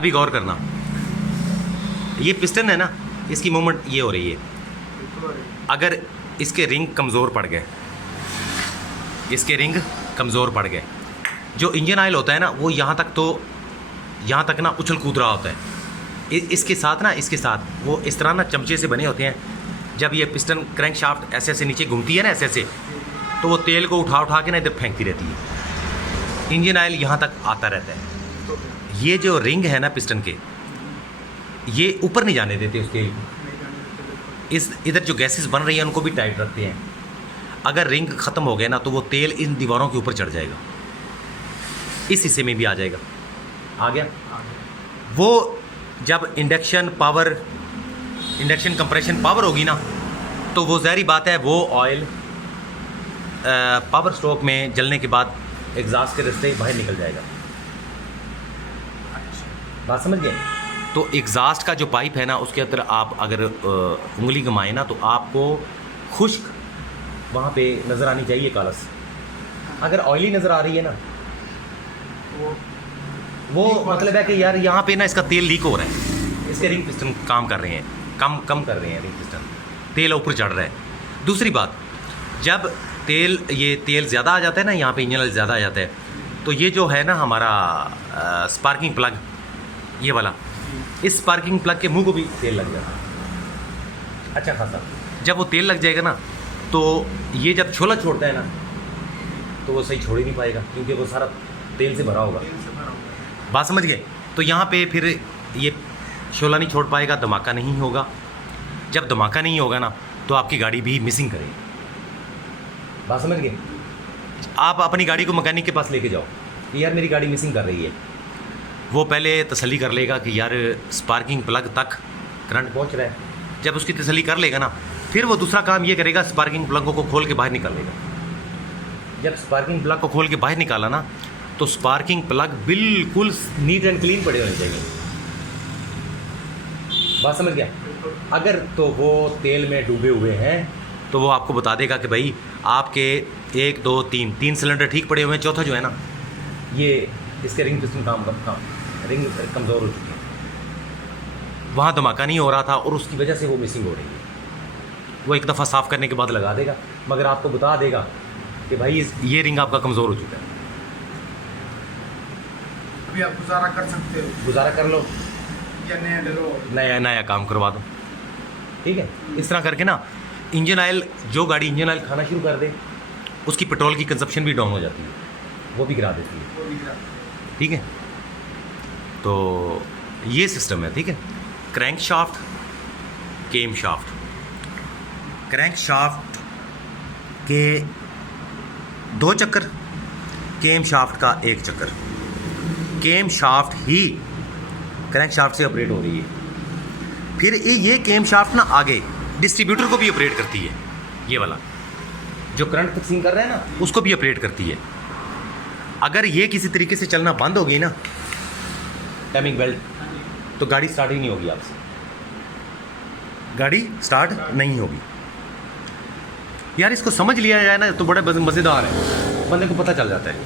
अभी गौर करना, ये पिस्टन है ना, इसकी मूवमेंट ये हो रही है। अगर इसके रिंग कमज़ोर पड़ गए, इसके रिंग कमज़ोर पड़ गए, जो इंजन ऑयल होता है ना वो यहाँ तक ना उछल कूद रहा होता है। इसके साथ ना, इसके साथ वो इस तरह ना चमचे से बने होते हैं। जब ये पिस्टन क्रैंक शाफ्ट ऐसे ऐसे नीचे घूमती है ना, ऐसे ऐसे, तो वो तेल को उठा उठा के ना इधर फेंकती रहती है। इंजन ऑयल यहाँ तक आता रहता है। ये जो रिंग है ना पिस्टन के, ये ऊपर नहीं जाने देते उस तेल को। इस इधर जो गैसेस बन रही हैं उनको भी टाइट रखते हैं। अगर रिंग ख़त्म हो गया ना तो वो तेल इन दीवारों के ऊपर चढ़ जाएगा, इस हिस्से में भी आ जाएगा। आ गया वो। जब इंडक्शन कंप्रेशन पावर होगी ना, तो वो ज़ाहिर बात है वो ऑयल पावर स्ट्रोक में जलने के बाद एग्जॉस्ट के रास्ते बाहर निकल जाएगा। बात समझ गए? तो एग्जॉस्ट का जो पाइप है ना, उसके अंदर आप अगर उंगली घुमाएं ना तो आपको खुश्क वहाँ पे नज़र आनी चाहिए कालस। अगर ऑयली नज़र आ रही है ना, वो मतलब है कि यार यहाँ पे ना इसका तेल लीक हो रहा है, इसके रिंग पिस्टन काम कर रहे हैं, कम कर रहे हैं रिंग पिस्टन, तेल ऊपर चढ़ रहा है। दूसरी बात, जब ये तेल ज़्यादा आ जाता है ना, यहाँ पे इंजन ऑयल ज़्यादा आ जाता है, तो ये जो है ना हमारा स्पार्किंग प्लग, ये वाला, इस स्पार्किंग प्लग के मुंह को भी तेल लग जाता है अच्छा खासा। जब वो तेल लग जाएगा ना, तो ये जब छोला छोड़ता है ना, तो वो सही छोड़ ही नहीं पाएगा, क्योंकि वो सारा तेल से भरा होगा। बात समझ गए? तो यहाँ पे फिर ये शोला नहीं छोड़ पाएगा, धमाका नहीं होगा। जब धमाका नहीं होगा ना, तो आपकी गाड़ी भी मिसिंग करेगी। बात समझ गए? आप अपनी गाड़ी को मैकेनिक के पास लेके जाओ कि यार मेरी गाड़ी मिसिंग कर रही है, वो पहले तसल्ली कर लेगा कि यार स्पार्किंग प्लग तक करंट पहुँच रहा है। जब उसकी तसल्ली कर लेगा ना, फिर वो दूसरा काम ये करेगा, स्पार्किंग प्लग को खोल के बाहर निकाल लेगा। जब स्पार्किंग प्लग को खोल के बाहर निकाला ना, तो स्पार्किंग प्लग बिल्कुल नीट एंड क्लीन पड़े होने चाहिए। बात समझ गया? अगर तो वो तेल में डूबे हुए हैं तो वो आपको बता देगा कि भाई आपके 1 2 3 सिलेंडर ठीक पड़े हुए हैं, चौथा जो है ना, ये इसके रिंग पिस्टन रिंग कमज़ोर हो चुकी है, वहाँ धमाका नहीं हो रहा था और उसकी वजह से वो मिसिंग हो रही है। वो एक दफ़ा साफ़ करने के बाद लगा देगा, मगर आपको बता देगा कि भाई ये रिंग आपका कमज़ोर हो चुका है। अभी आप गुजारा कर सकते हो, गुजारा कर लो या नया काम करवा दो, ठीक है? इस तरह करके ना इंजन ऑयल, जो गाड़ी इंजन ऑयल खाना शुरू कर दे, उसकी पेट्रोल की कंजप्शन भी डाउन हो जाती है, वो भी गिरा देती है, ठीक है? तो ये सिस्टम है, ठीक है? क्रैंक शाफ्ट, केम शाफ्ट। क्रैंक शाफ्ट के 2 चक्कर, केम शाफ्ट का 1 चक्कर। केम शाफ्ट ही क्रैंक शाफ्ट से ऑपरेट हो रही है। फिर ये केम शाफ्ट ना आगे डिस्ट्रीब्यूटर को भी ऑपरेट करती है, ये वाला जो करंट तकसीम कर रहा है ना, उसको भी ऑपरेट करती है। अगर ये किसी तरीके से चलना बंद हो गई ना, टाइमिंग बेल्ट, तो गाड़ी स्टार्ट ही नहीं होगी आपसे, गाड़ी स्टार्ट नहीं होगी। यार इसको समझ लिया जाए ना तो बड़ा मज़ेदार है, बंदे को पता चल जाता है।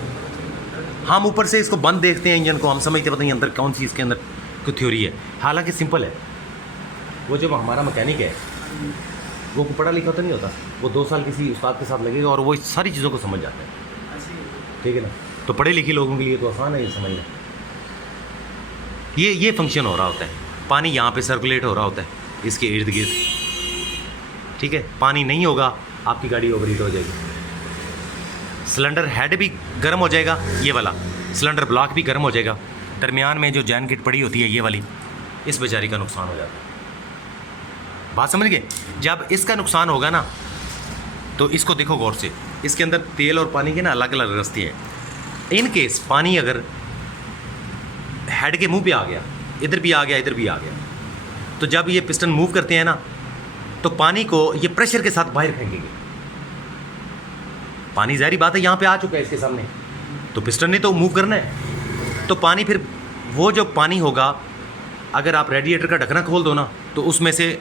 हम ऊपर से इसको बंद देखते हैं इंजन को, हम समझते पता नहीं अंदर कौन सी इसके अंदर कोई थ्योरी है, हालांकि सिंपल है। वो जो हमारा मैकेनिक है वो पढ़ा लिखा तो नहीं होता, वो 2 साल किसी उस्ताद के साथ लगेगा और वो सारी चीज़ों को समझ जाता है, ठीक है ना? तो पढ़े लिखे लोगों के लिए तो आसान है ये समझना। ये फंक्शन हो रहा होता है, पानी यहाँ पे सर्कुलेट हो रहा होता है इसके इर्द गिर्द, ठीक है? पानी नहीं होगा आपकी गाड़ी ओवरहीट हो जाएगी। सिलेंडर हेड भी गर्म हो जाएगा, ये वाला सिलेंडर ब्लॉक भी गर्म हो जाएगा, दरमियान में जो जैन किट पड़ी होती है ये वाली, इस बेचारी का नुकसान हो जाता है। बात समझ गए? जब इसका नुकसान होगा ना, तो इसको देखो गौर से, इसके अंदर तेल और पानी के ना अलग अलग रास्ते हैं। इन केस पानी अगर हेड के मुंह पे आ गया, इधर भी आ गया, इधर भी आ गया, तो जब ये पिस्टन मूव करते हैं ना, तो पानी को ये प्रेशर के साथ बाहर फेंकेंगे। पानी ज़ाहिर बात है यहाँ पे आ चुका है इसके सामने, तो पिस्टन ने तो मूव करना है, तो पानी फिर वो जो पानी होगा, अगर आप रेडिएटर का ढक्कना खोल दो ना, तो उसमें से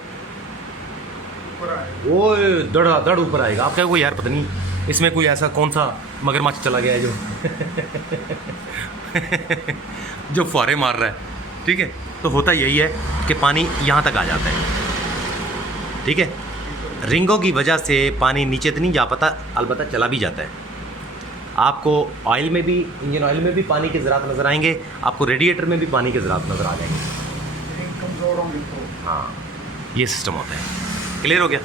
वो धड़ ऊपर आएगा। आप कहोगे यार पता नहीं इसमें कोई ऐसा कौन सा मगरमच्छ चला गया है जो जो फुहारे मार रहा है। ठीक है, तो होता यही है कि पानी यहाँ तक आ जाता है, ठीक है। रिंगों की वजह से पानी नीचे तो नहीं जा पाता, अलबत्ता चला भी जाता है। आपको ऑयल में भी, इंजन ऑयल में भी पानी के ज़रात नज़र आएंगे, आपको रेडिएटर में भी पानी के ज़रात नज़र आ जाएंगे। रिंग कमज़ोर होंगी तो हाँ, ये सिस्टम होता है। क्लियर हो गया?